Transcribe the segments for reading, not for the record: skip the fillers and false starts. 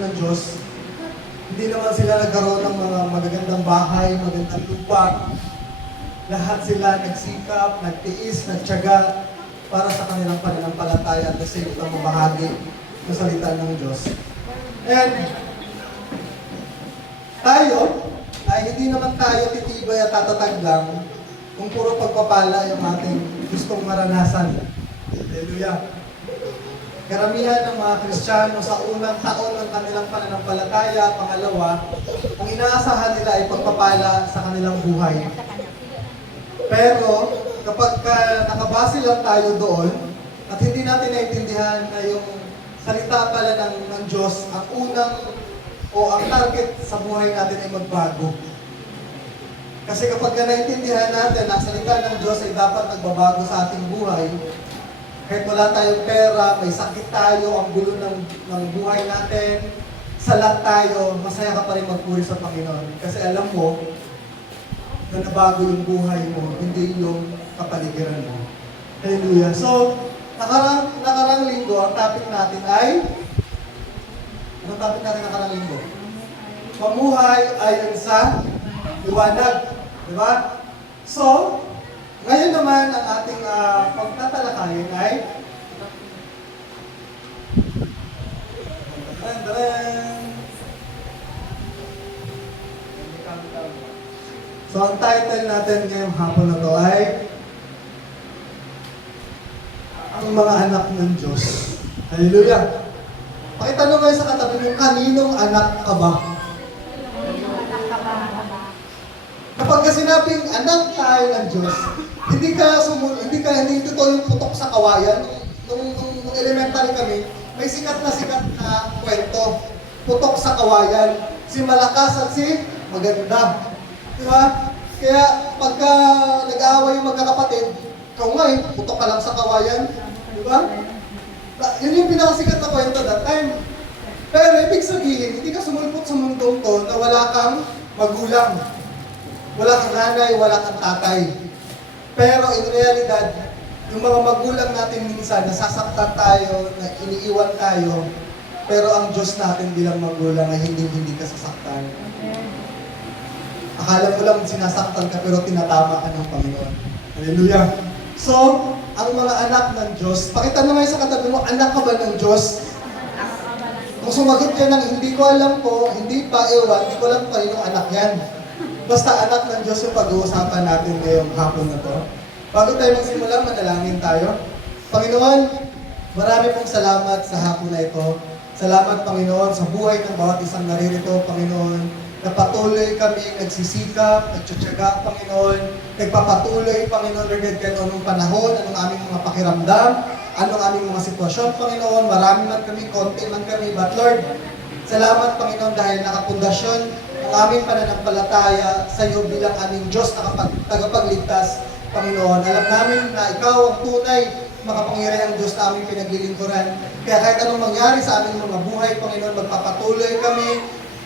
ng Diyos, hindi naman sila nagkaroon ng mga magagandang bahay, magandang lupa. Lahat sila nagsikap, nagtiis, nagtiyaga para sa kanilang pananampalataya at the same time mabahagi ng salita ng Diyos. And tayo, ay hindi naman tayo titibay at tatatag lang kung puro pagpapala yung ating gustong maranasan. Hallelujah! Karamihan ng mga Kristiyano sa unang taon ng kanilang pananampalataya, pangalawa, ang inaasahan nila ay pagpapala sa kanilang buhay. Pero kapag nakabase lang tayo doon at hindi natin naintindihan na yung salita pala ng Diyos, ang unang o ang target sa buhay natin ay magbago. Kasi kapag naintindihan natin na ang salita ng Diyos ay dapat nagbabago sa ating buhay, kahit wala tayong pera, may sakit tayo, ang gulo ng buhay natin, salat tayo, masaya ka pa rin magpuri sa Panginoon. Kasi alam mo, na nabago yung buhay mo, hindi yung kapaligiran mo. Hallelujah. So, nakarang linggo, ang topic natin ay, anong topic natin nakarang linggo? Mamuhay ayon sa liwanag. Diba? So, ngayon naman, ang ating pagtatalakayin ay So, ang title natin ngayong hapon na to ay Ang Mga Anak ng Diyos. Hallelujah! Pakitanong kayo sa katabi mo, kaninong anak ka ba? Kapag sinabing anak tayo ng Diyos, hindi totoo yung putok sa kawayan. Nung elementary kami, may sikat na kwento. Putok sa kawayan. Si malakas at si maganda. Diba? Kaya pagka nag-aaway yung magkakapatid, ikaw nga putok ka lang sa kawayan. Diba? Yun yung pinakasikat na kwento that time. Pero ibig sabihin, hindi ka sumulpot sa mundong to na wala kang magulang. Wala kang nanay, wala kang tatay. Pero in realidad, yung mga magulang natin minsan, nasasaktan tayo, na iniiwan tayo, pero ang Diyos natin bilang magulang ay hindi ka sasaktan. Akala mo lang sinasaktan ka, pero tinatama ka ng Panginoon. Hallelujah! So, ang mga anak ng Diyos, pakita naman sa katabi mo, anak ka ba ng Diyos? Kung sumagot ka ng hindi ko alam po, hindi pa ewan, hindi ko alam pa rin yung anak yan. Basta anak ng Diyos yung pag-uusapan natin ngayong hapon na to. Bago tayo magsimula, manalangin tayo. Panginoon, marami pong salamat sa hapon na ito. Salamat, Panginoon, sa buhay ng bawat isang naririto, Panginoon, na patuloy kami nagsisikap, nagtsatsaga, Panginoon, nagpapatuloy, Panginoon, Lord, kahit anong panahon, anong aming mga pakiramdam, anong aming mga sitwasyon, Panginoon, marami man kami, konti man kami, but Lord, salamat, Panginoon, dahil nakapundasyon ang aming pananampalataya sa iyo bilang aming Diyos na tagapagligtas, Panginoon. Alam namin na Ikaw ang tunay, makapangyarihang Diyos na aming pinaglilingkuran. Kaya kahit anong mangyari sa aming mga buhay, Panginoon, magpapatuloy kami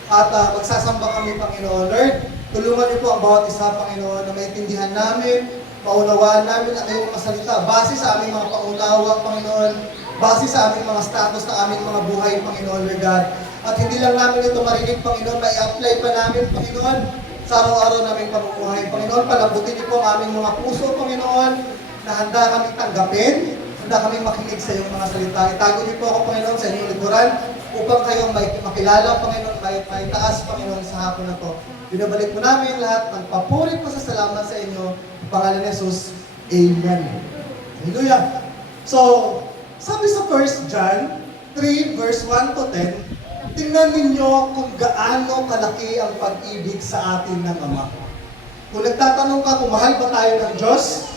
at magsasamba kami, Panginoon. Lord, tulungan niyo po ang bawat isa, Panginoon, na maintindihan namin, maunawaan namin ang iyong mga salita base sa aming mga paunawa, Panginoon, base sa aming mga status na aming mga buhay, Panginoon, Lord God. At hindi lang namin ito marinig, Panginoon, ma-i-apply pa namin, Panginoon, sa araw-araw naming pamumuhay. Panginoon, palambutin niyo po ang aming mga puso, Panginoon, na handa kami tanggapin, handa kami makinig sa iyong mga salita. Itago niyo po ako, Panginoon, sa inyong likuran, upang kayong makilala, Panginoon, may taas, Panginoon, sa hapon na to. Binabalik po namin lahat ng papuri po sa salamat sa inyo. Sa pangalan ni Jesus, Amen. Hallelujah. So, sabi sa 1 John 3, verse 1 to 10, tingnan ninyo kung gaano kalaki ang pag-ibig sa atin ng Ama. Kung nagtatanong ka kung mahal ba tayo ng Diyos,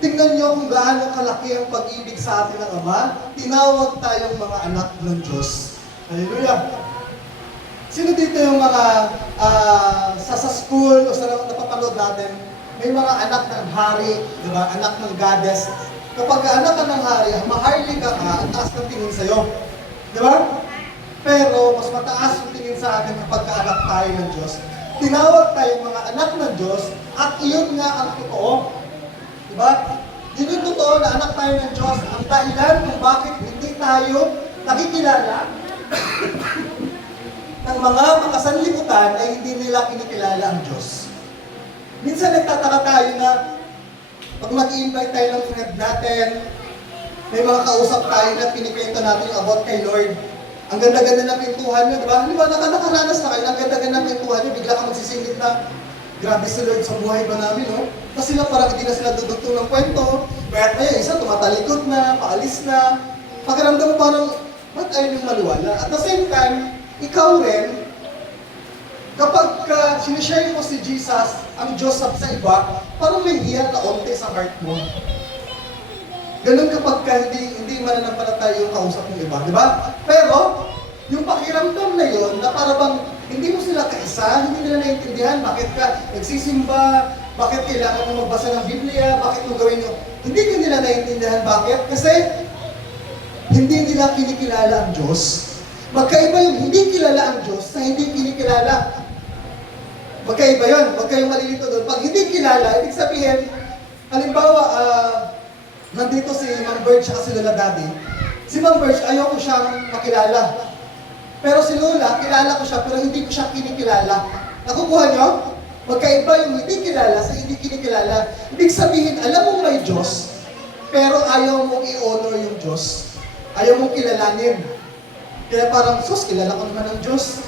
tingnan nyo kung gaano kalaki ang pag-ibig sa atin ng Ama, tinawag tayong mga anak ng Diyos. Hallelujah! Sino dito yung mga sa school o sa napapanood natin, may mga anak ng hari, di ba? Anak ng goddess. Kapag anak ka ng hari, maharli ka ka, ang taas ng tingin sa'yo. Di ba? Pero mas mataas yung tingin sa atin kapag kaanak tayo ng Diyos. Tinawag tayong mga anak ng Diyos at iyon nga ang totoo. Diba? Yun yung totoo na anak tayo ng Diyos. Ang dahilan kung bakit hindi tayo nakikilala ng mga makasanlibutan ay hindi nila kinikilala ang Diyos. Minsan nagtataka tayo na pag mag-invite tayo ng friend natin, may mga kausap tayo na pinikwento natin yung about kay Lord. Ang ganda-ganda ng pintuhan nyo, di ba? Di ba, nakaranas na kayo, ang ganda-ganda ng pintuhan nyo, bigla ka magsisingit na, grabe si Lord sa buhay ba namin, no? Kasi sila parang hindi na sila dudugtong ng kwento, kaya isa tumatalikod na, paalis na, pakiramdam mo parang, ba't ayaw yung maluwala? At the same time, ikaw rin, kapag sinishare mo si Jesus, ang Diyos sa iba, parang may hiya na onte sa heart mo. Ganun kapag hindi mananampalataya yung kausap ng iba, di ba? Pero, yung pakiramdam na yun, na parang hindi mo sila kaisa, hindi nila naiintindihan bakit ka nagsisimba, bakit kailangan mo magbasa ng Biblia, bakit mo gawin yun. Hindi ka nila naiintindihan bakit? Kasi, hindi nila kinikilala ang Diyos. Magkaiba yung hindi kilala ang Diyos sa hindi kinikilala. Magkaiba yun. Huwag kayong malilito doon. Pag hindi kilala, ibig sabihin, halimbawa, nandito si Ma'am Birch at si Lola Daddy. Si Ma'am Birch, ayoko siyang makilala. Pero si Lola, kilala ko siya, pero hindi ko siya kinikilala. Nakukuha niyo? Magkaiba yung hindi kilala sa hindi kinikilala. Ibig sabihin, alam mo may Diyos, pero ayaw mong i-honor yung Diyos. Ayaw mong kilalanin. Kaya parang, sus, kilala ko naman ang Diyos.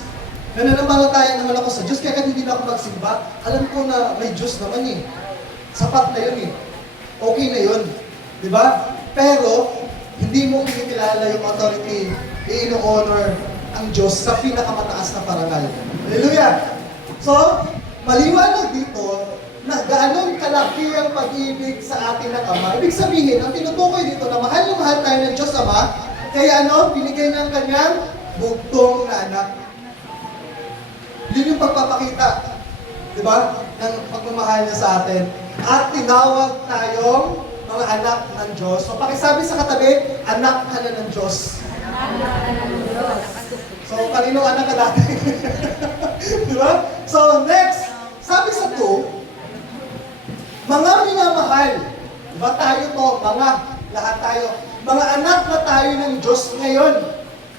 Nananampalataya naman ako sa Diyos, kaya hindi na ako magsimba. Alam ko na may Diyos naman eh. Sapat na yun eh. Okay na yun. Diba? Pero, hindi mo kinikilala yung authority, i-honor ang Diyos sa pinakamataas na parangal. Hallelujah! So, maliwanag dito na gaano kalaki ang pag-ibig sa atin ng Ama. Ibig sabihin, ang tinutukoy dito na mahal na mahal tayo ng Diyos Ama, kaya binigay ng kanyang bugtong na anak. Yun yung pagpapakita, di ba, ng pagmamahal niya sa atin. At tinawag tayong mga anak ng Diyos. So, pakisabi sa katabi, anak ka na ng Diyos. So, kaninong anak ka dati? Di ba? So, next, sabi sa 2, mga minamahal. Di ba tayo to? Mga, lahat tayo. Mga anak na tayo ng Diyos ngayon.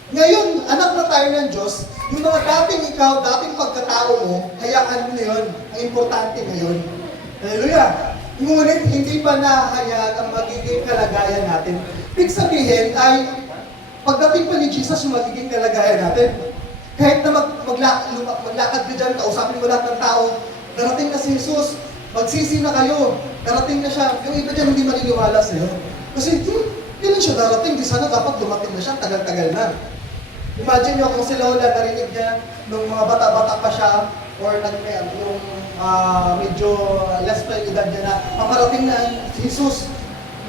Ngayon, anak na tayo ng Diyos, yung mga dating ikaw, dating pagkatao mo, hayaan mo na yun. Ang importante ngayon. Hallelujah! Ngunit hindi pa nahayag ang magiging kalagayan natin. Ibig sabihin ay, pagdating pa ni Jesus yung magiging kalagayan natin, kahit na maglakad ka dyan, kausapin mo lahat ng tao, darating na si Jesus, magsisi na kayo, darating na siya, yung iba dyan hindi maniniwala sa'yo. Kasi, kailan siya darating, di sana dapat dumating na siya, tagal-tagal na. Imagine nyo kung si Lola narinig niya nung mga bata-bata pa siya, or yung medyo less pa yung edad niya na paparating na si Jesus,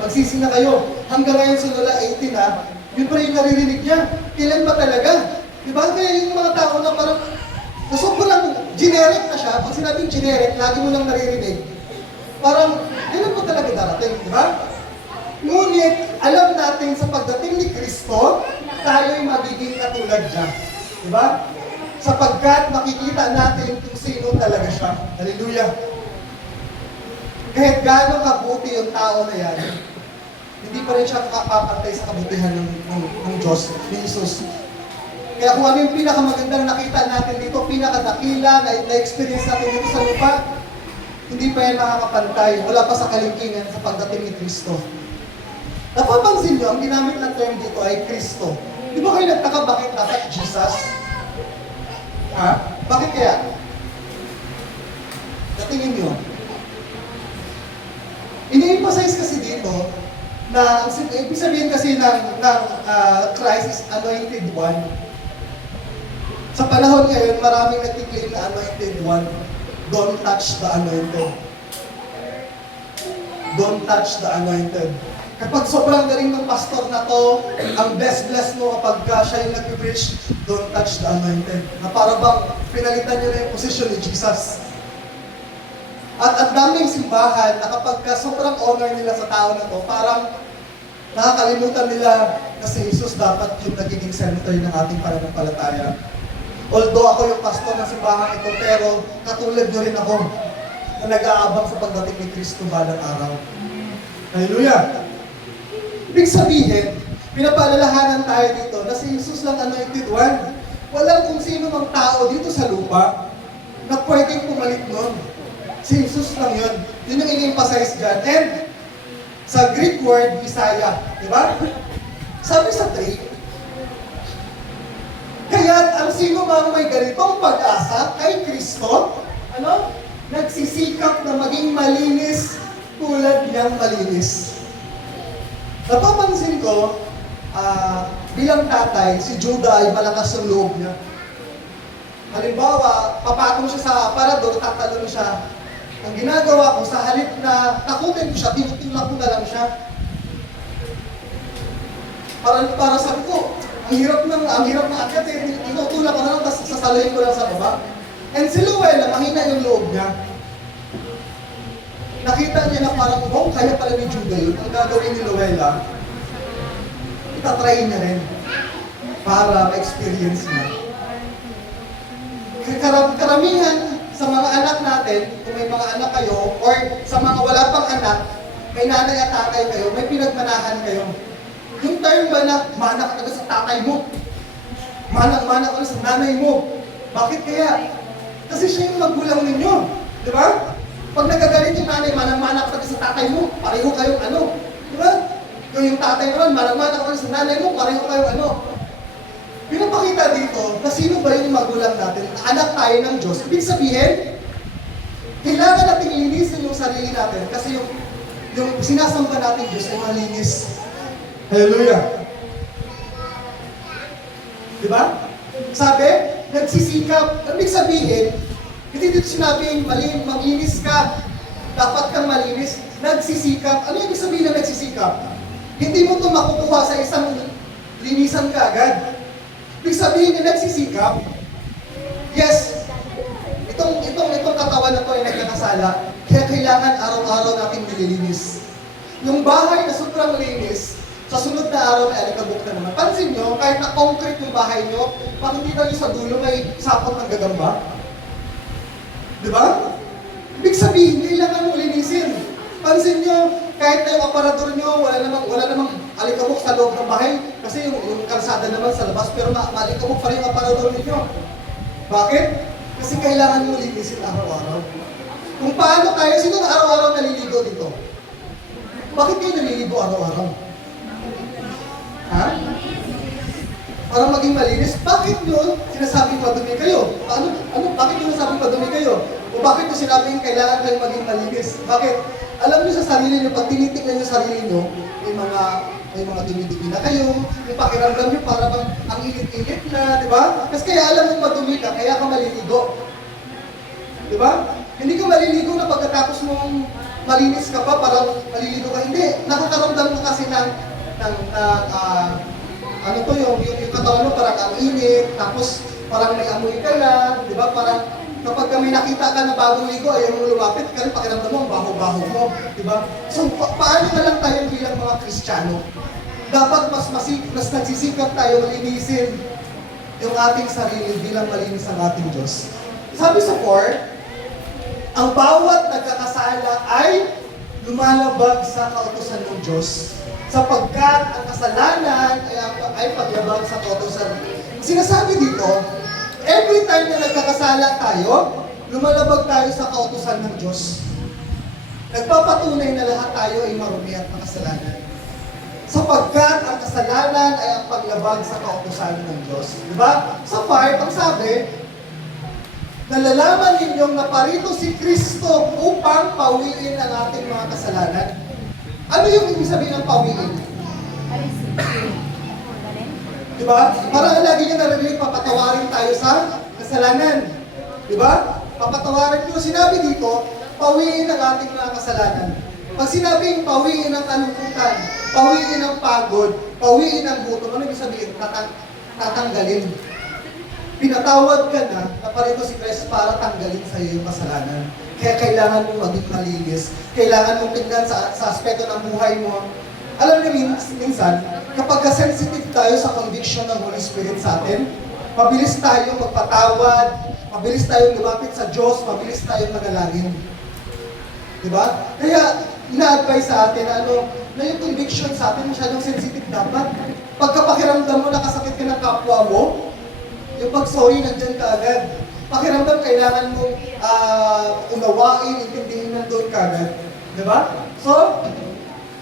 magsisi na kayo. Hanggang ngayon si Lola 18 na, yun pa yung naririnig niya. Kailan ba talaga? Diba? Kaya yung mga tao na parang sobrang generic na siya. Pag sinabing generic, lagi mo lang naririnig. Parang, kailan ba talaga darating? Diba? Ngunit, alam natin sa pagdating ni Kristo, tayo'y magiging katulad niya. Diba? Sapagkat makikita natin kung sino talaga siya. Hallelujah! Kahit gaano kabuti yung tao na yan, hindi pa rin siya kakapantay sa kabutihan ng Diyos, ni Jesus. Kaya kung ano yung pinakamagandang nakita natin dito, pinakadakila na-experience natin dito sa lupa, hindi pa yan makakapantay. Wala pa sa kalingkingan sa pagdating ni Kristo. Napapansin nyo, ang ginamit na term dito ay Kristo. Di ba kayo nagtaka bakit dapat Jesus? Ha? Bakit kaya? Natingin nyo. Ini-emphasize kasi dito na, ibig sabihin kasi ng Christ is anointed one. Sa panahon ngayon, maraming nagkiklaim na anointed one. Don't touch the anointed. Don't touch the anointed. Kapag sobrang galing ng pastor na to, ang bless mo kapag siya yung nag-preach, don't touch the anointed. Na para bang pinalitan niya na yung posisyon ni Jesus. At ang daming simbahan na kapag sobrang honor nila sa tao na to, parang nakakalimutan nila na si Jesus dapat yung nagiging center ng ating pananampalataya. Although ako yung pastor ng simbahan ito, pero katulad nyo rin ako na nag-aabang sa pagdating ni Kristo balang araw. Hallelujah! Ibig sabihin, Pinapaalalahanan tayo dito na si Jesus lang anointed one. Walang kung sino mang tao dito sa lupa na pwedeng pumalit nun. Si Jesus lang yun. Yun yung in-emphasize dyan. And sa Greek word, Messiah. Di ba? Sabi sa 3, kaya ang sino mang may ganitong pag-asa kay Kristo, nagsisikap na maging malinis tulad niyang malinis. Napapansin ko, bilang tatay, si Judah ay malakas ang loob niya. Halimbawa, papatong siya sa aparador, tatalon siya. Ang ginagawa ko, sa halip na takutin ko siya, tinutulak ko na lang siya. Para sabi ko, ang hirap ng akyat eh, tinutulak ko na lang, tapos sasalayin ko lang sa baba. And si Luella, mahina yung loob niya. Nakita niya na parang, kaya pala ni Judah yun. Ang gagawin ni Luella, itatry niya rin para ma-experience niya. Karamihan sa mga anak natin, kung may mga anak kayo, or sa mga wala pang anak, may nanay at tatay kayo, may pinagmanahan kayo. Yung term ba na mana ka sa tatay mo? Mana ka sa nanay mo? Bakit kaya? Kasi siya yung magulang ninyo. Di ba? Pag nagagalit yung nanay, mana ka sa tatay mo, pareho kayong Di ba? Yung tatay naman, mana ka sa nanay mo, pareho kayong Pinapakita dito na sino ba yung magulang natin? Anak tayo ng Diyos. Ibig sabihin, kailangan natin linisin yung sarili natin kasi yung sinasamba natin Diyos ay malinis. Hallelujah! Diba? Sabi, nagsisikap. Ibig sabihin, hindi dito sinabing maglinis ka, dapat kang malinis. Nagsisikap. Ano yung ibig sabihin na nagsisikap? Hindi mo ito makukuha sa isang linisan ka agad. Ibig sabihin na nagsisikap, yes, itong katawan na ito ay nagkakasala, kaya kailangan araw-araw natin nililinis. Yung bahay na sobrang linis, sa sunod na araw ay alikabok na naman. Pansin nyo, kahit na concrete yung bahay nyo, makikita nyo sa dulo may sapot ng gagamba. Di ba? Ibig sabihin, kailangan mo linisin. Pansin nyo, kahit na yung aparador nyo, wala namang alikabok sa loob ng bahay, kasi yung kalsada naman sa labas, pero malikabok pa rin yung aparador ninyo. Bakit? Kasi kailangan mo linisin araw-araw. Kung paano tayo, sino na araw-araw naliligo dito? Bakit kayo naliligo araw-araw? Ha? Para maging malinis, bakit nyo sinasabing madumi kayo? Bakit nyo sinasabing madumi kayo? O bakit nyo sinabing kailangan kayong maging malinis? Bakit? Alam nyo sa sarili nyo, pag tinitignan nyo sa sarili nyo, may mga dumi-dumi na kayo, may pakiramdam nyo para bang ang init-init na, di ba? Kasi kaya alam mo madumi ka, kaya ka maliligo. Di ba? Hindi ka maliligo na pagkatapos mong malinis ka pa, parang maliligo ka. Hindi, nakakaramdam mo kasi yung katawan mo parang ang init, tapos parang may amoy ka na, di ba? Parang kapag may nakita ka na bagong ligo, ayaw mo lumapit, kasi pakiramdam mo, ang baho-baho mo, di ba? So, paano na lang tayo bilang mga Kristiyano? Dapat mas nagsisikap tayo malinisin yung ating sarili bilang malinis ang ating Diyos. Sabi sa 4, ang bawat nagkakasala ay lumalabag sa kautusan ng Diyos, sapagkat ang kasalanan ay paglabag sa kautusan. Sinasabi dito, every time na nagkakasala tayo, lumalabag tayo sa kautusan ng Diyos. Nagpapatunay na lahat tayo ay marumi at makasalanan. Sapagkat ang kasalanan ay ang paglabag sa kautusan ng Diyos. Diba? Sa 5, ang sabi, nalalaman ninyong naparito si Kristo upang pawiin ang ating mga kasalanan. Ano yung ibig sabihin ng pawiin? Diba? Parang lagi nyo narinig, papatawarin tayo sa kasalanan. Diba? Papatawarin nyo. Sinabi dito, pawiin ang ating mga kasalanan. Pag sinabing pawiin ang kalungkutan, pawiin ang pagod, pawiin ang gutom, ano ibig sabihin? Tatanggalin. Pinatawad ka na parito si Christ para tanggalin sa iyo yung kasalanan. Kaya kailangan mong maging malinis. Kailangan mong tignan sa aspeto ng buhay mo. Alam niyo, minsan, kapag sensitive tayo sa conviction ng Holy Spirit sa atin, mabilis tayo magpatawad, mabilis tayong lumapit sa Diyos, mabilis tayong manalangin. Diba? Kaya, ina-advise sa atin na na yung conviction sa atin masyadong sensitive dapat. Pagkapakiramdam mo nakasakit ka ng kapwa mo, yung pag-sorry nandyan ka agad. Pakiramdam kailangan mong unawain, intindihin nandun ka agad. Diba? So,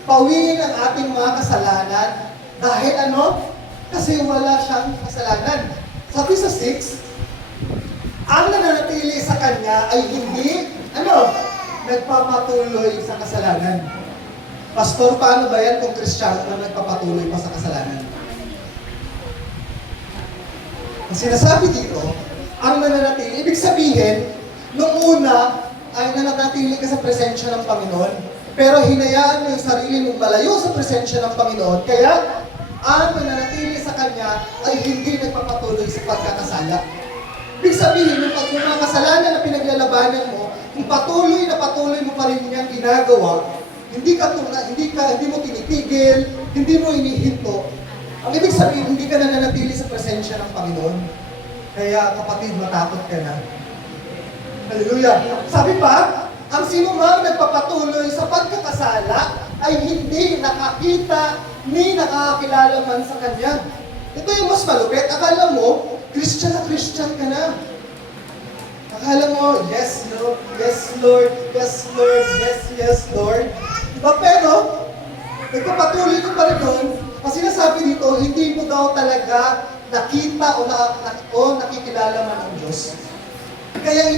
pawiin ang ating mga kasalanan dahil kasi wala siyang kasalanan. Sabi sa 6, ang nananatili sa kanya ay hindi, nagpapatuloy sa kasalanan. Pastor, paano ba yan kung Kristiyano na nagpapatuloy pa sa kasalanan? Ang sinasabi dito, ang nananatili, ibig sabihin, nung una, ay nananatili ka sa presensya ng Panginoon, pero hinayaan mo yung sarili mong malayo sa presensya ng Panginoon, kaya ang nananatili sa Kanya ay hindi nagpapatuloy sa pagkakasala. Ibig sabihin, yung mga kasalanan na pinaglalabanan mo, kung patuloy mo pa rin niyang ginagawa, hindi mo tinitigil, hindi mo inihinto, ang ibig sabihin, hindi ka nananatili sa presensya ng Panginoon. Kaya kapatid, matakot ka na. Hallelujah! Sabi pa, ang sinumang nagpapatuloy sa pagkakasala ay hindi nakakita ni nakakakilala man sa Kanya. Ito yung mas malupit. Akala mo, Christian na Christian ka na. Akala mo, yes, Lord, yes, Lord, yes, Lord, yes, yes, Lord. Diba? Pero, nagpapatuloy ka pa rin doon, kasi sinasabi dito, hindi mo daw talaga nakita o nakikilala man ang Diyos. Kaya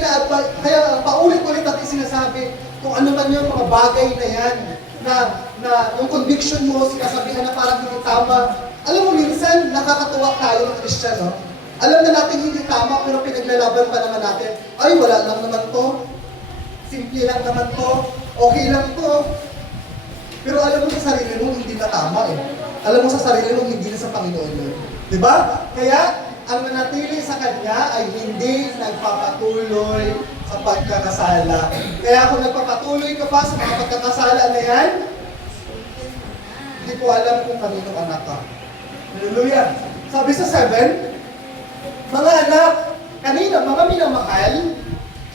paulit-ulit natin sinasabi kung ano man yung mga bagay na yan, na yung conviction mo, sinasabihan na parang hindi tama. Alam mo, minsan, nakakatuwa tayo ng Kristiyano. Alam na natin hindi tama, pero pinaglalaban pa naman natin. Ay, wala lang naman to. Simple lang naman to. Okay lang to. Pero alam mo sa sarili mo, hindi na tama eh. Alam mo sa sarili mo, hindi na sa Panginoon yun. Diba? Kaya, ang nanatili sa Kanya ay hindi nagpapatuloy sa pagkakasala. Kaya kung nagpapatuloy ka pa sa mga pagkakasala na yan, hindi ko alam kung kanino anak ka. Hallelujah! Sabi sa 7, mga anak, kanina, mga minamahal,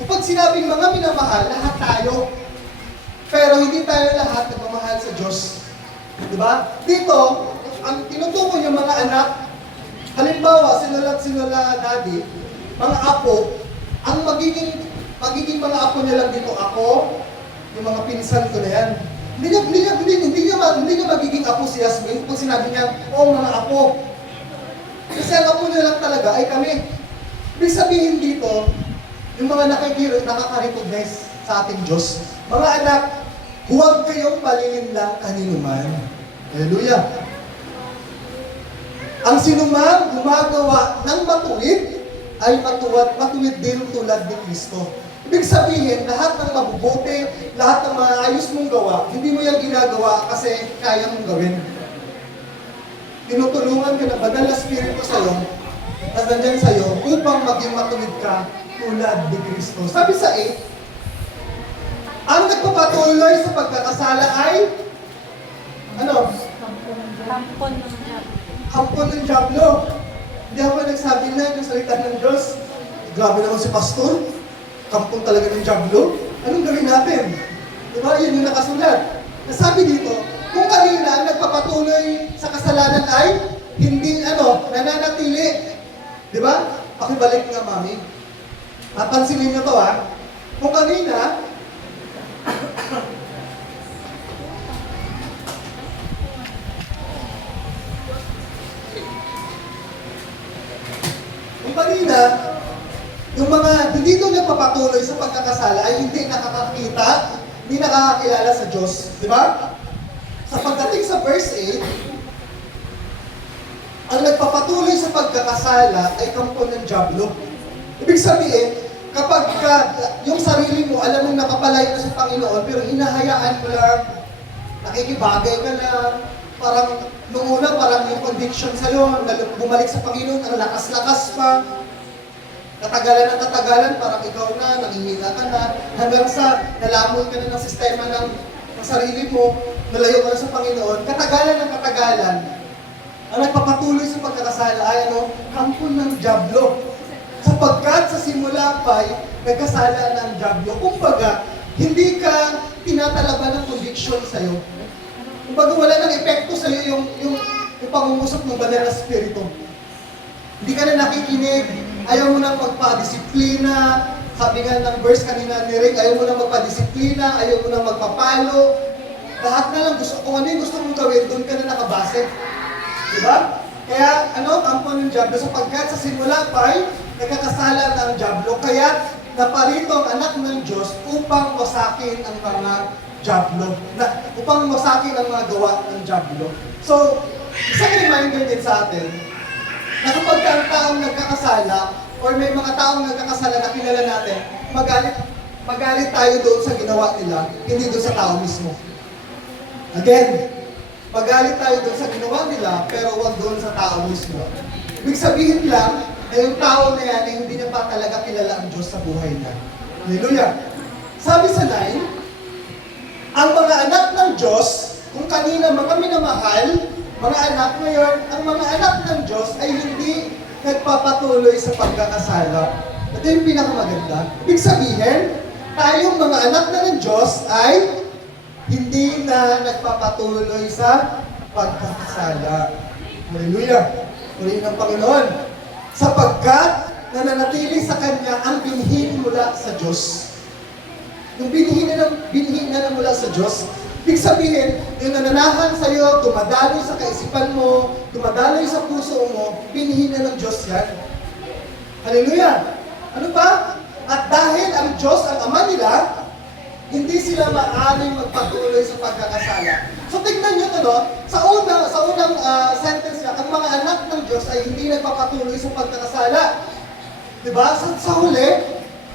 kapag sinabing mga minamahal, lahat tayo. Pero hindi tayo lahat nagmamahal sa Diyos. Diba? Dito, ang tinutukoy yung mga anak, halimbawa, sinula daddy, mga apo, ang magiging mga apo niya lang dito, ako, yung mga pinsan ko na yan. Hindi niya magiging apo si Yasmin kung sinabi niya, mga apo. Kasi ang apo niya lang talaga ay kami. Ibig sabihin dito, yung mga nakaka-recognize sa ating Diyos, mga anak, huwag kayong palilinlang kanino man. Hallelujah! Ang sinumang gumagawa ng matuwid ay matuwid din tulad ni Kristo. Ibig sabihin, lahat ng mabubuti, lahat ng maayos mong gawa, hindi mo yan ginagawa kasi kaya mong gawin. Tinutulungan ka ng banal na Espiritu sa'yo, na nandyan sa'yo, upang maging matuwid ka tulad ni Kristo. Sabi sa 8, ang nagpapatuloy sa pagkakasala ay, Hampon ng Diablo. Hindi ako nagsabi na yung salita ng Diyos. Grabe naman si Pastor. Kampon talaga ng Diablo. Anong gawin natin? Diba? Yun yung nakasulat. Nasabi dito, kung kanina ang nagpapatuloy sa kasalanan ay hindi nananatili. Diba? Pakibalik nga, Mami. Napansinin nyo to, ha? Kung kanina, yung mga hindi doon nagpapatuloy sa pagkakasala ay hindi nakakakita, hindi nakakakilala sa Diyos. Di ba? Sa pagdating sa verse 8, ang nagpapatuloy sa pagkakasala ay kampo ng Diablo. Ibig sabihin, kapag yung sarili mo, alam mong nakapalayo na sa Panginoon, pero hinahayaan mo lang, nakikibagay ka lang, parang nung una, parang yung conviction sa'yo, bumalik sa Panginoon, ang lakas-lakas pa, katagalan, parang ikaw na, nangihina ka na, hanggang sa nalamon ka na ng sistema ng sarili mo, nalayo ka na sa Panginoon, katagalan, ang nagpapatuloy sa pagkakasala ay kampon ng Diablo. Sapagkat sa simula pa'y nagkasala ng Diablo. Kumbaga, hindi ka tinatalaban ng conviction sa'yo. Kumbaga wala nang epekto sa'yo yung pangungusap ng banal na spirito. Hindi ka na nakikinig, ayaw mo nang magpa-disiplina. Sabi nga ng verse kanina ni Rick, ayaw mo nang magpa-disiplina, ayaw mo nang magpapalo. Lahat na lang, kung ano yung gusto mong gawin, doon ka na nakabase. Diba? Kaya, kampo ng Diablo, sapagkat sa simula pa'y nagkakasala ng Diablo, kaya naparito ang anak ng Diyos upang wasakin ang mga Diablo, upang wasakin ang mga gawa ng Diablo. So, isang reminder din sa atin, na kapag ang taong nagkakasala, or may mga taong nagkakasala na kilala natin, magalit tayo doon sa ginawa nila, hindi doon sa tao mismo. Again, magalit tayo doon sa ginawa nila, pero wag doon sa tao mismo. Ibig sabihin lang, na yung tao na yan, ay hindi niya pa talaga kilala ang Diyos sa buhay niya. Hallelujah! Sabi sa 9, ang mga anak ng Diyos, kung kanina mga minamahal, mga anak ngayon, ang mga anak ng Diyos ay hindi nagpapatuloy sa pagkakasala. Ito yung pinakamaganda. Ibig sabihin, tayong mga anak na ng Diyos ay hindi na nagpapatuloy sa pagkakasala. Hallelujah! Purihin ng Panginoon. Sapagkat nananatili sa Kanya ang binhin mula sa Diyos. Yung binhin na mula sa Diyos, ibig sabihin, yung nananahan sa'yo, dumadaloy sa kaisipan mo, dumadaloy sa puso mo, binhin na ng Diyos yan. Hallelujah! Ano ba? At dahil ang Diyos ang Ama nila, hindi sila maaaring magpatuloy sa pagkakasala. So tignan nyo ito, sa unang sentence niya, ang mga anak ng Diyos ay hindi nagpapatuloy sa pagkakasala. Diba? Sa huli,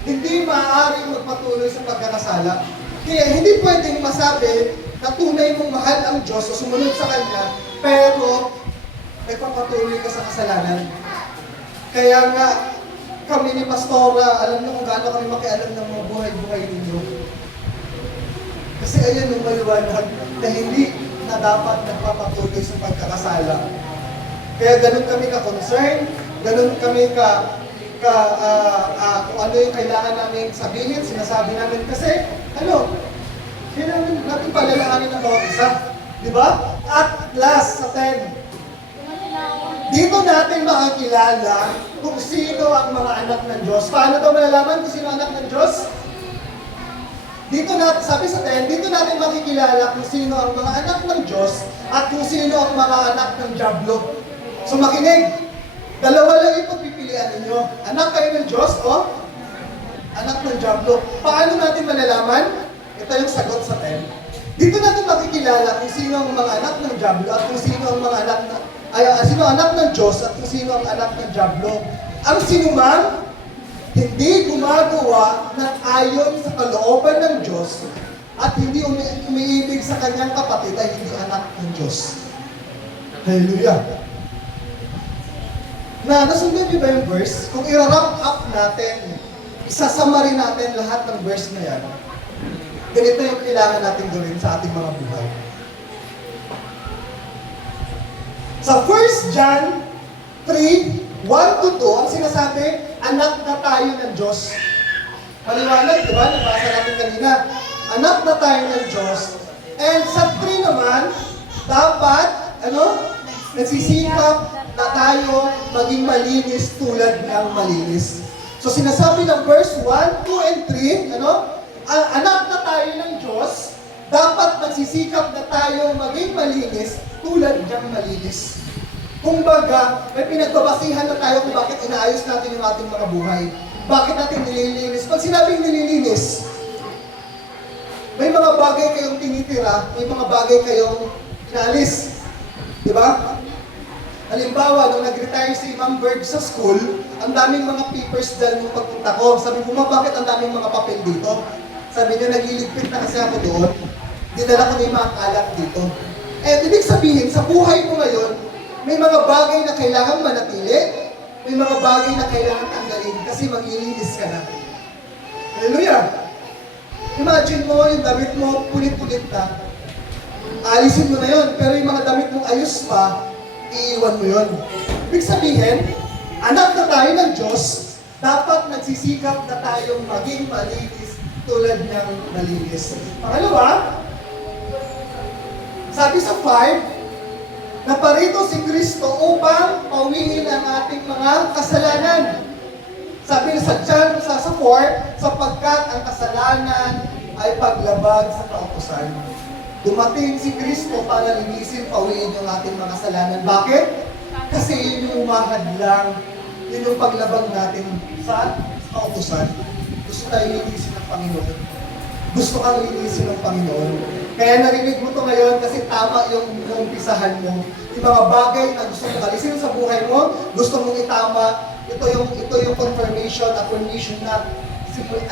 hindi maaaring magpatuloy sa pagkakasala. Kaya hindi pwedeng masabi na tunay mong mahal ang Diyos o sumunod sa Kanya, pero nagpapatuloy ka sa kasalanan. Kaya nga, kami ni Pastora, alam niyo kung gaano kami makialam ng mga buhay-buhay ninyo. Kasi ayan yung maliwanag na hindi na dapat nagpapatuloy sa pagkakasala. Kaya ganun kami ka-concern, ganun kami kung ano yung kailangan namin sabihin, sinasabi namin kasi, kailangan natin palalaanin ng bawat isa. Di ba? At last, sa 10, dito natin makakilala kung sino ang mga anak ng Diyos. Paano daw malalaman kung sino ang anak ng Diyos? Dito natin, sabi sa 10, dito natin makikilala kung sino ang mga anak ng Diyos at kung sino ang mga anak ng Diablo. So makinig, dalawa lang yung pagpipilian ninyo. Anak kayo ng Diyos o anak ng Diablo. Paano natin malalaman? Ito yung sagot sa 10. Dito natin makikilala kung sino ang mga anak ng Diablo at kung sino ang mga sino ang anak ng Diyos at kung sino ang anak ng Diablo. Ang sinumang hindi gumagawa ng ayon sa kalooban ng Diyos at hindi umiibig sa kanyang kapatid ay hindi anak ng Diyos. Hallelujah! Nasundan niyo ba yung verse? Kung i-wrap up natin, isasama rin natin lahat ng verse na yan, ganito yung kailangan natin gawin sa ating mga buhay. Sa 1 John 3, 1-2, ang sinasabi, anak na tayo ng Diyos. Maliwanag, di ba? Nabasa natin kanina. Anak na tayo ng Diyos. And sa 3 naman, dapat, nagsisikap na tayo maging malinis tulad ng malinis. So sinasabi ng verse 1, 2, and 3, anak na tayo ng Diyos, dapat nagsisikap na tayo maging malinis tulad ng malinis. Kumbaga, may pinagbabasihan na tayo kung bakit inaayos natin yung ating mga buhay. Bakit natin nililinis? Pag sinabing nililinis, may mga bagay kayong tinitira, may mga bagay kayong inalis. Di ba? Halimbawa, nung nag-retire si Ma'am Berg sa school, ang daming mga papers dahil nung pagpunta ko. Sabi ko, bakit ang daming mga papel dito? Sabi niya, nagliligpit na kasi ako doon. Dinala ko na yung mga kalat dito. Ibig sabihin, sa buhay mo ngayon, may mga bagay na kailangan manatili, may mga bagay na kailangan tanggalin kasi maglilinis ka na. Hallelujah! Imagine mo, yung damit mo, pulit-pulit na. Alisin mo na yun, pero yung mga damit mong ayos pa, iiwan mo yun. Ibig sabihin, anak na tayo ng Diyos, dapat nagsisikap na tayong maging malinis tulad niyang malinis. Pangalawa, sabi sa 5, naparito si Kristo upang pawiin ang ating mga kasalanan. Sabi sa John sa 4, sapagkat ang kasalanan ay paglabag sa kautusan. Dumating si Kristo para linisin, pawiin yung ating mga kasalanan. Bakit? Kasi yun yung umahad lang. Yun yung paglabag natin sa kautusan. Gusto tayo linisin ng Panginoon. Gusto kang linisin ng Panginoon. Kaya narinig mo to ngayon kasi tama yung umpisahan mo. Yung mga bagay na gusto mong alisin sa buhay mo, gusto mong itama, ito yung affirmation na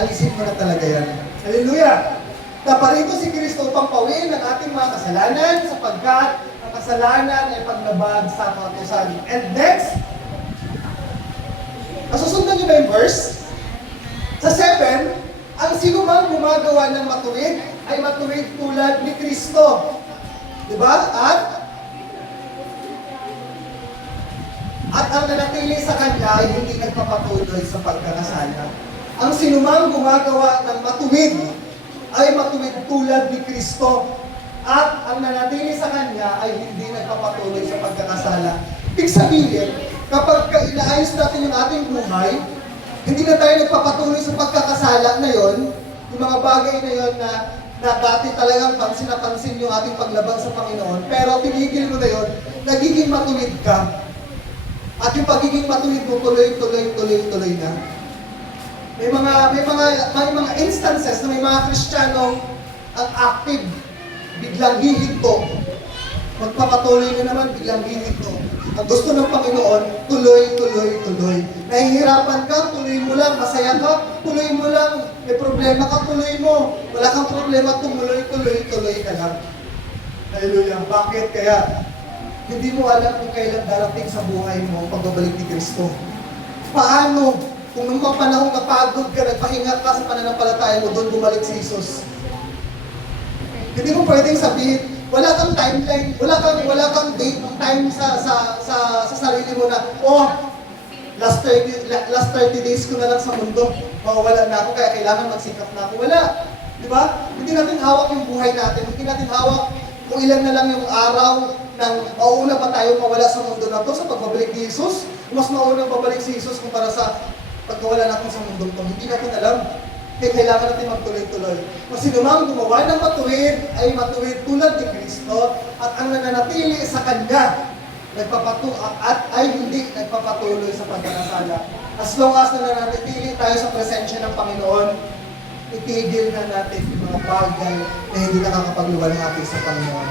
alisin mo na talaga yan. Hallelujah! Naparito si Kristo upang pawiin ang ating mga kasalanan sapagkat ang kasalanan ay paglabag sa kautusan. And next, nasusundan niyo ba yung verse? Sa 7, ang sinumang gumagawa ng matuwid ay matuwid tulad ni Kristo. Diba? At ang nanatili sa Kanya ay hindi nagpapatuloy sa pagkakasala. Ang sinumang gumagawa ng matuwid ay matuwid tulad ni Kristo. At ang nanatili sa Kanya ay hindi nagpapatuloy sa pagkakasala. Ibig sabihin, kapag inaayos natin yung ating buhay, hindi na tayo nagpapatuloy sa pagkakasala na yon, yung mga bagay na yon na dati talagang pansin na pansin yung ating paglabag sa Panginoon, pero tinigil mo na yon, nagiging matuwid ka. At yung pagiging matuwid mo, tuloy na. May mga instances na may mga Kristiyanong ang active, biglang hihinto. Magpapatuloy na naman, biglang hihinto. Ang gusto ng Panginoon, tuloy. Nahihirapan ka, tuloy mo lang. Masaya ka, tuloy mo lang. May problema ka, tuloy mo. Wala kang problema, tuloy ka lang. Hallelujah. Bakit? Kaya, hindi mo alam kung kailan darating sa buhay mo ang pagbabalik ni Kristo. Paano? Kung nung mga panahon napagod ka, nagpahinga ka sa pananampalataya mo, doon bumalik si Jesus. Hindi mo pwedeng sabihin, wala kang timeline, wala kang date, time sa sarili mo na, last 30 days ko na lang sa mundo, mawawala na ako, kaya kailangan magsikap na ako. Wala. Di ba? Hindi natin hawak yung buhay natin, hindi natin hawak kung ilan na lang yung araw ng mauna pa tayo mawala sa mundo na to sa pagbabalik ni Jesus. Mas maunang babalik si Jesus kumpara sa pagkawala natin sa mundo to. Hindi natin alam. Kaya kailangan natin magtuloy-tuloy. Kung sino mang gumawa ng matuwid, ay matuwid tulad ni Kristo, at ang nananatili sa Kanya, at ay hindi nagpapatuloy sa pagkakasala. As long as nananatili tayo sa presensya ng Panginoon, itigil na natin yung mga bagay na hindi nakakapagluwalhati sa Panginoon.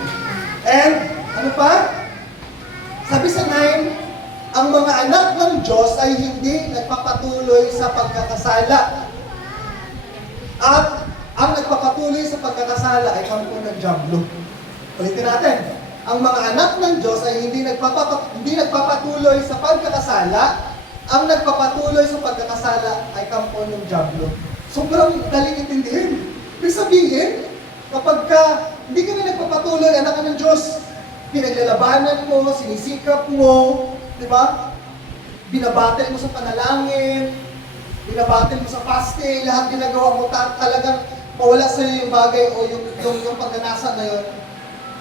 And, ano pa? Sabi sa 9, ang mga anak ng Diyos ay hindi nagpapatuloy sa pagkakasala. At ang nagpapatuloy sa pagkakasala ay kampo ng dyablo. Ulitin natin. Ang mga anak ng Diyos ay hindi nagpapatuloy sa pagkakasala. Ang nagpapatuloy sa pagkakasala ay kampo ng dyablo. Sobrang daling intindihin. Ibig sabihin, kapag hindi ka na nagpapatuloy, anak ka ng Diyos, pinaglalabanan mo, sinisikap mo, di ba? Binabattle mo sa panalangin, binabattle mo sa fasting, lahat ginagawa mo, talagang mawala sa iyo yung bagay o yung pagnanasa na yun,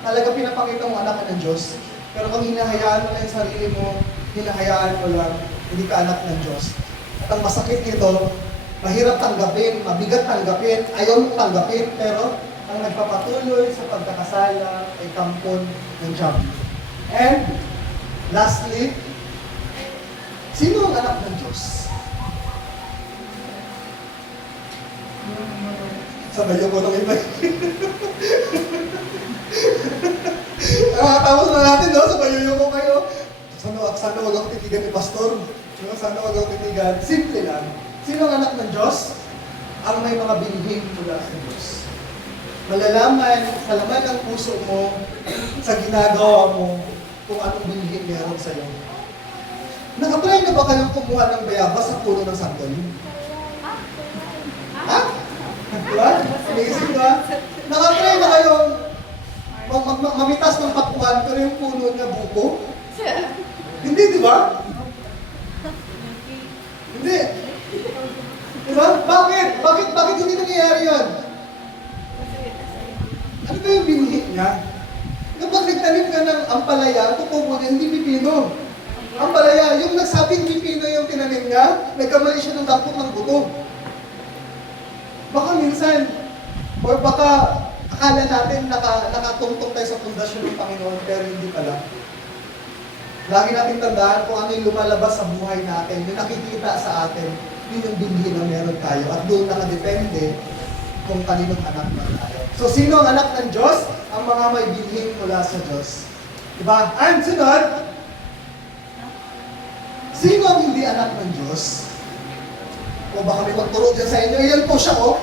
talaga pinapakita mo anak ka ng Diyos. Pero kung hinahayaan mo na yung sarili mo, hinahayaan mo lang, hindi ka anak ng Diyos. At ang masakit nito, mahirap tanggapin, mabigat tanggapin, ayaw mo tanggapin, pero ang nagpapatuloy sa pagkakasala ay kampon ng dyablo. And, lastly, sino ang anak ng Diyos? Sabayo ko itong iba. Tapos na natin, no? Sabayo ko kayo. Sana wag ako titigan ni Pastor. Sana wag ako titigan. Simple lang. Sino ang anak ng Diyos? Ang may mga binhing mula sa Diyos. Malalaman sa laman ng puso mo, sa ginagawa mo, kung anong binhing meron sa iyo. Nakatry na ba kayong kumuha ng bayabas sa puno ng santol? Ha? Diba? Amazing ba? Nakatry na kayong mamitas ng papuan pero yung puno niya buko? Hindi, di ba? Hindi. Diba? Bakit? Bakit hindi nangyayari yun? Ano ba yung binhi niya? Kapag nagtanim ka ng ampalaya, tutubo niya, hindi pipino. Ampalaya, yung nagsabing pipino yung tinanim niya, nagkamali siya ng dampot ng buto. Baka minsan, or baka akala natin nakatungtong tayo sa pundasyon ng Panginoon, pero hindi pala. Lagi natin tandaan kung ano yung lumalabas sa buhay natin, yung nakikita sa atin, yun yung binhi na meron tayo. At doon nakadepende kung kaninong anak na tayo. So, sino ang anak ng Diyos? Ang mga may binhi mula sa Diyos. Diba? And sunod, sino ang hindi anak ng Diyos? O baka may magturo dyan sa inyo. Iyan po siya, oh.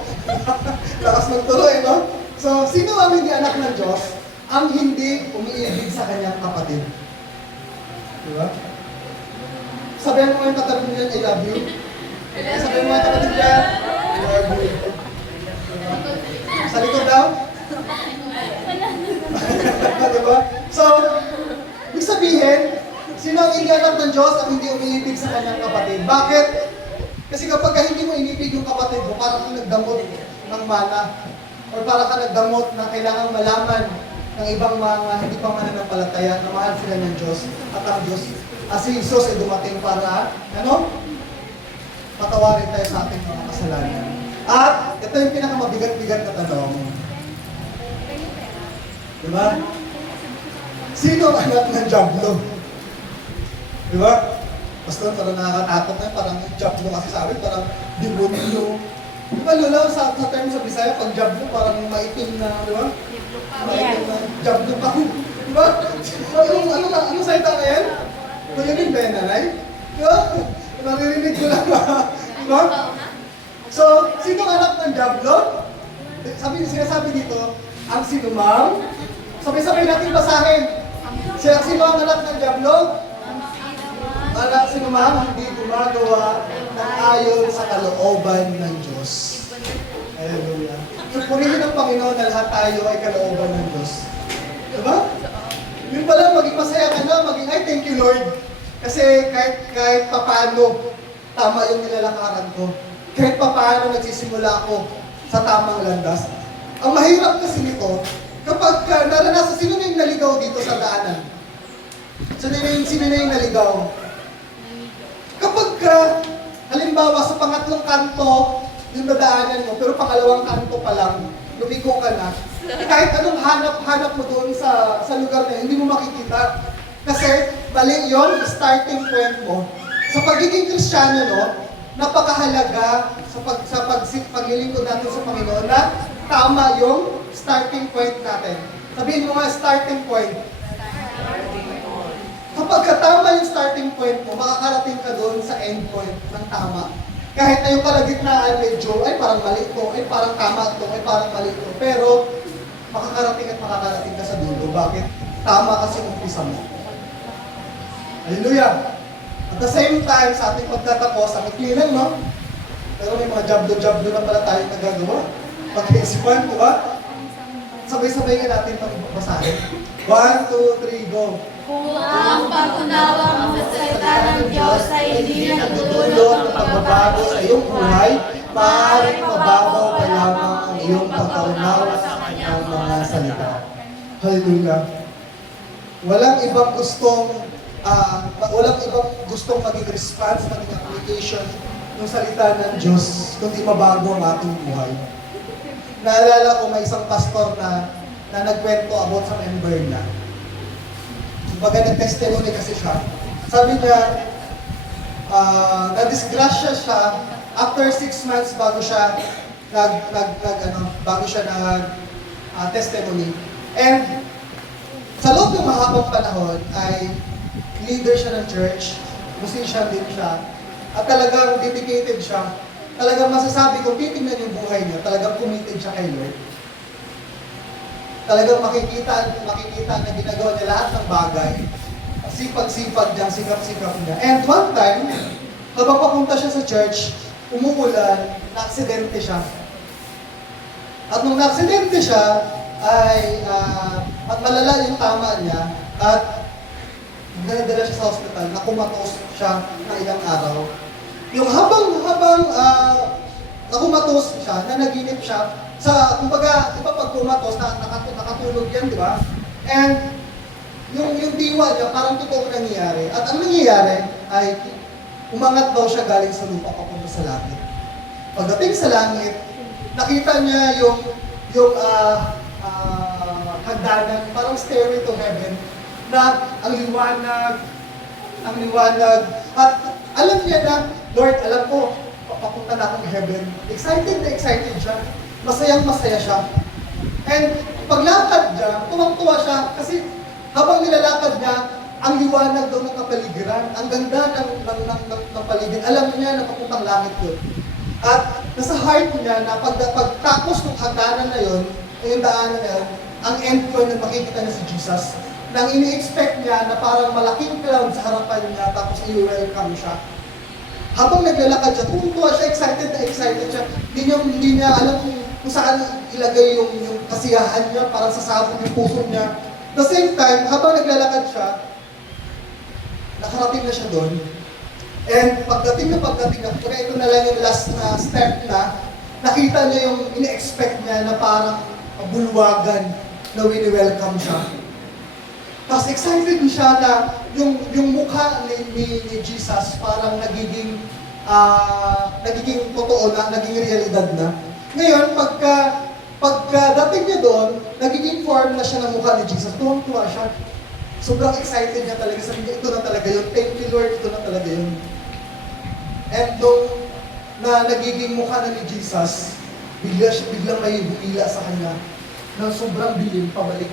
Lakas magturo, eh, no? So, sino ang hindi anak ng Diyos? Ang hindi umiibig sa kanyang kapatid. Diba? Sabihan mo yung katabi niyan, I love you. Sabihan mo yung kapatid niyan, I love you. Diba? Sa likod daw? Diba? So, ibig sabihin, sino ang hindi anak ng Diyos ang hindi umiibig sa kanyang kapatid? Bakit? Kasi kapag hindi mo inibig yung kapatid mo, parang kang nagdamot ng mana. Or parang kang nagdamot na kailangang malaman ng ibang mga hindi pa mananampalataya na mahal sila ng Diyos. At ang Diyos, si Jesus ay dumating para, patawarin tayo sa ating mga kasalanan. At ito yung pinakamabigat-bigat na tanong. Diba? Sino ang anak ng Diablo? Diba? Basta parang nakakatakot na, parang Diablo kasi sa amin, parang demonyo. Diba, Lola, sa term sa Bisaya, pag Diablo, parang maitim na, diba? Maitim na Diablo pa. Diba? Ano salita na yan? Kung yun yung benanay? Diba? Naririnig ko lang ba? Diba? So, sino ang anak ng Diablo? Sinasabi dito, ang sinumang. Sabay-sabay natin basahin. Sino ang anak ng Diablo? Anak sinumang hindi gumagawa ng ayon sa kalooban ng Diyos. Hallelujah. So, purihin ng Panginoon na lahat tayo ay kalooban ng Diyos. Diba? Yun pala, maging masaya ka na, maging, ay, thank you, Lord. Kasi kahit papano, tama yung nilalakaran ko. Kahit paano nagsisimula ako sa tamang landas. Ang mahirap kasi nito, kapag naranasan, sino na yung naligaw dito sa daanan? Sino na yung naligaw? Kapag halimbawa sa pangatlong kanto, yung dadaanan mo, pero pangalawang kanto pa lang, lumiko ka na, kahit anong hanap mo doon sa lugar na yun, hindi mo makikita. Kasi mali yun, starting point mo. Sa pagiging Kristiyano, no, napakahalaga sa paglilingkod natin sa Panginoon na tama yung starting point natin. Sabihin mo nga, starting point. Kapag tama yung starting point mo, makakarating ka doon sa end point ng tama. Kahit na yung kalagitnaan medyo, ay parang mali ito, ay parang tama ito, ay parang mali ito. Pero, makakarating ka sa dulo. Bakit? Tama kasi yung umpisa mo. Hallelujah! At the same time, sa ating pagtatapos, ang iklinan, no? Pero may mga jablo-jablo na pala tayo nagagawa. Pag-isipan, di ba? Sabay-sabay nga natin pag-basahin. 1, 2, 3, go! Kung ang pag-unawa mo sa salita ng Diyos ay hindi nagdudulot ng pagbabago sa iyong buhay, maaaring mababaw pa lamang ang iyong pagkaunawa sa kanyang mga salita. Hallelujah! Walang ibang gustong maging response, maging application ng salita ng Diyos, kundi mabago ang ating buhay. Naalala ko may isang pastor na nagkwento about sa member na. Kumbaga nag-testimony kasi siya. Sabi niya, na-disgrasya siya after 6 months bago siya testimony. And sa loob ng mahabang panahon ay leader siya ng church, musician din siya, at talagang dedicated siya. Talagang masasabi kung titingnan yung buhay niya, talagang committed siya kay Lord. Talagang makikita na ginagawa niya lahat ng bagay. Sipag-sipag niya, sikap-sikap niya. And one time, habang papunta siya sa church, umuulan, na-aksidente siya. At nung na-aksidente siya, at malala yung tama niya, at dinadala siya sa hospital, nakumatos siya ng ilang araw. Yung habang habang nakumatos siya, nanaginip siya, kumbaga, di ba pag kumatos, nakatulog yan, di ba? And yung diwa niya, parang totoong nangyayari. At ang nangyayari ay umangat daw siya galing sa lupa papunta sa langit. Pagdating sa langit, nakita niya yung hagdanan, parang stairway to heaven, na ang liwanag, at alam niya na, Lord, alam ko, papunta na akong heaven. Excited na excited siya. Masayang masaya siya. And paglakad niya, tuwang-tuwa siya kasi habang nilalakad niya, ang liwanag daw ng kapaligiran, ang ganda ng paligid, alam niya na papuntang langit yun. At nasa heart niya na pagtapos ng hagdanan na yun, yung daanan na yun, ang end point na makikita niya si Jesus, nang ini-expect niya na parang malaking cloud sa harapan niya, tapos i-welcome siya. Habang naglalakad siya, tuwa siya, excited siya. Hindi niya alam kung saan ilagay yung kasiyahan niya, parang sasabog yung puso niya. The same time, habang naglalakad siya, nakarating na siya doon. And pagdating na, kaya ito na lang yung last na step na, nakita niya yung ine-expect niya na parang bulwagan na wini-welcome siya. Tapos excited siya na yung mukha ni Jesus parang nagiging totoo na, naging realidad na. Ngayon, pagdating niya doon, nagiging form na siya ng mukha ni Jesus. Tuwang-tuwa siya. Sobrang excited niya talaga. Sabi niya, ito na talaga yun. Thank you, Lord. Ito na talaga yun. And nung na nagiging mukha na ni Jesus, biglang may humila sa kanya na sobrang dilim pabalik.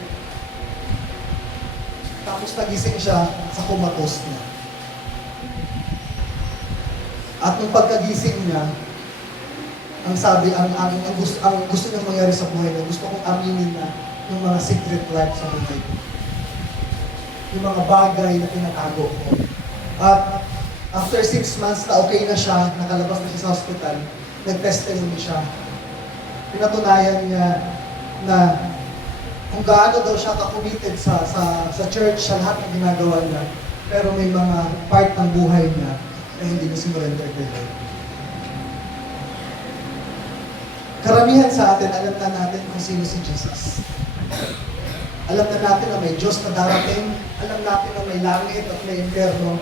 Tapos nagising siya sa kumatos niya. At nung pagkagising niya, ang gusto niyang mangyari sa buhay niya, gusto kong aminin na yung mga secret life sa buhay ko. Yung mga bagay na tinatago ko. At after 6 months na okay na siya, nakalabas na siya sa hospital, nag-testimony siya. Pinatunayan niya na kung gaano daw siya ka-committed sa church, sa lahat ng ginagawa niya, pero may mga part ng buhay niya na hindi niya sinurrender kay Lord. Karamihan sa atin, alam na natin kung sino si Jesus. Alam na natin na may Diyos na darating, alam natin na may langit at may impyerno.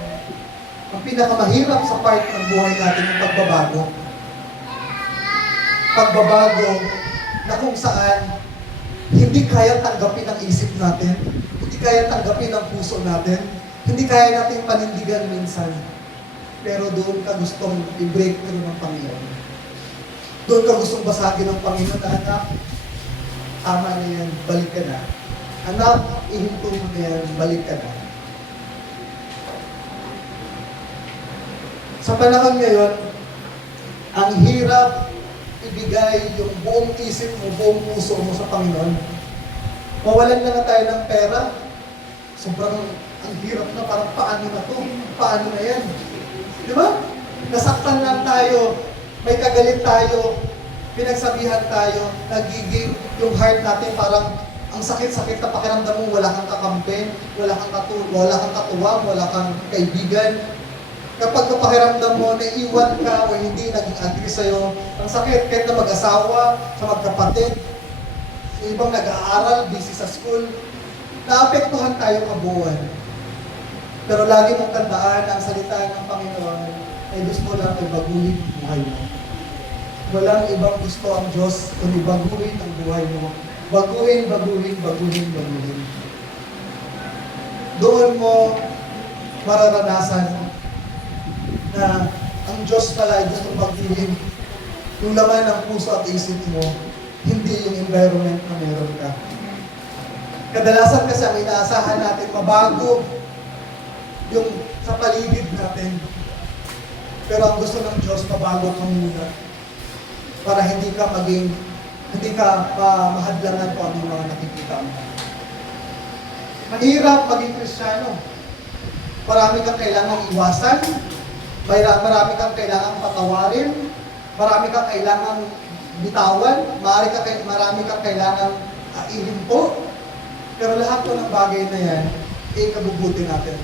Ang pinakamahirap sa part ng buhay natin yung pagbabago. Pagbabago na kung saan hindi kaya tanggapin ang isip natin, hindi kaya tanggapin ang puso natin, hindi kaya natin panindigan minsan. Pero doon ka gustong i-break through ng Panginoon. Doon ka gustong basagin ng Panginoon na, anak, tama na yan, balik ka na. Anak, ihinto mo na yan, balik ka na. Sa panahon ngayon, ang hirap ibigay yung buong isip mo, buong puso mo sa Panginoon. Mawalan na tayo ng pera. Sobrang ang hirap na, parang paano na to? Paano na yan? Di ba? Nasaktan lang tayo, may kagalit tayo, pinagsabihan tayo, nagiging yung heart natin parang ang sakit-sakit na pakiramdam mo, wala kang kakampi, wala kang katuwang, wala kang kaibigan. Kapag pakiramdam mo, naiwan ka o hindi naging agree sa'yo, ang sakit kahit na mag-asawa, sa magkapatid, yung ibang nag-aaral, busy sa school, naapektuhan tayo kabuuan. Pero lagi mong tandaan ang salita ng Panginoon ay gusto lang ay baguhin ang buhay mo. Walang ibang gusto ang Diyos kundi baguhin ang buhay mo. Baguhin. Doon mo mararanasan na ang Diyos pala ay gustong baguhin yung laman ng puso at isip mo, hindi yung environment na meron ka. Kadalasan kasi ang inaasahan natin mabago yung sa paligid natin. Pero ang gusto ng Diyos, mabago ka muna para hindi ka mahadlangan kung ano yung mga nakikita mo. Mahirap maging Kristiyano. Marami kang kailangang iwasan, marami kang kailangang patawarin, marami kang kailangang bitawan, marami kang kailangang ihinto. Pero lahat po ng bagay na yan, kabubuti natin.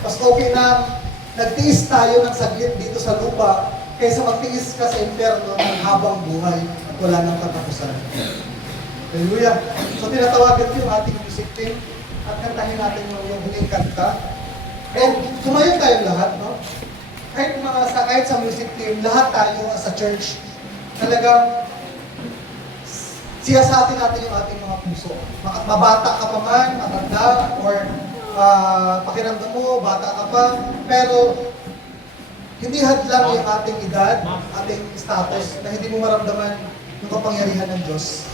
Mas okay na nagtiis tayo ng saglit dito sa lupa kaysa magtiis ka sa impyerno ng habang buhay at wala nang katapusan. Hallelujah! So tinatawagan ko yung ating music team at kantahin natin yung huling kanta. And sumayon tayong lahat, no? Kahit sa music team, lahat tayo sa church, talagang siyasatin natin yung ating mga puso. Mabata ka pa man, matanda, or pakiramdam mo, bata ka pa, pero hindi hadlang yung ating edad, ating status, na hindi mo maramdaman yung kapangyarihan ng Diyos.